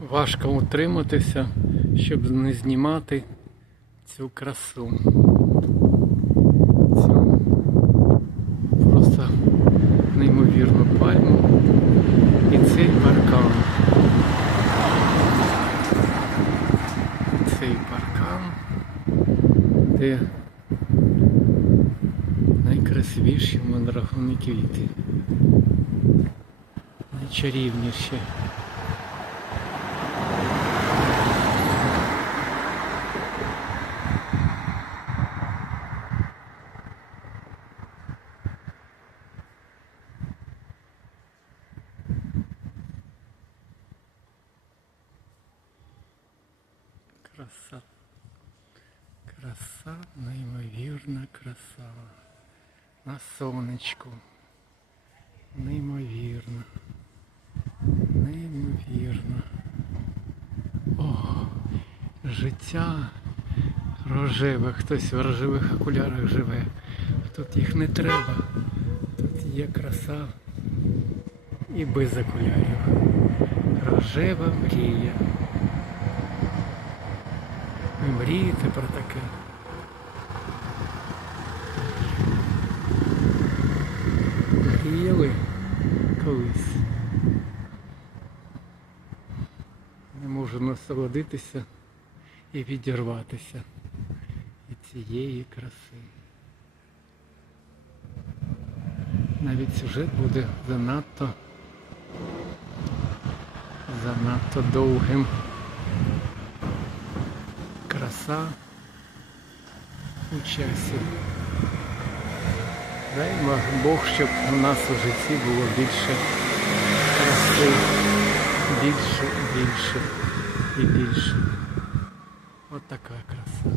Важко утриматися, щоб не знімати цю красу. Цю просто неймовірну пальму і цей паркан. Цей паркан, де найкрасивіші мандрагони квіти. Найчарівніші. Краса. Краса, неймовірна краса. На сонечку. Неймовірно. Неймовірно. О, життя рожеве. Хтось в рожевих окулярах живе. Тут їх не треба. Тут є краса і без окулярів. Рожева мрія. Ви мрієте про таке. Мріяли колись. Не можу насолодитися і відірватися від цієї краси. Навіть сюжет буде занадто занадто довгим. Краса у. Дай Бог, щоб у нас у житті було більше краси, більше більше і більше. От така краса.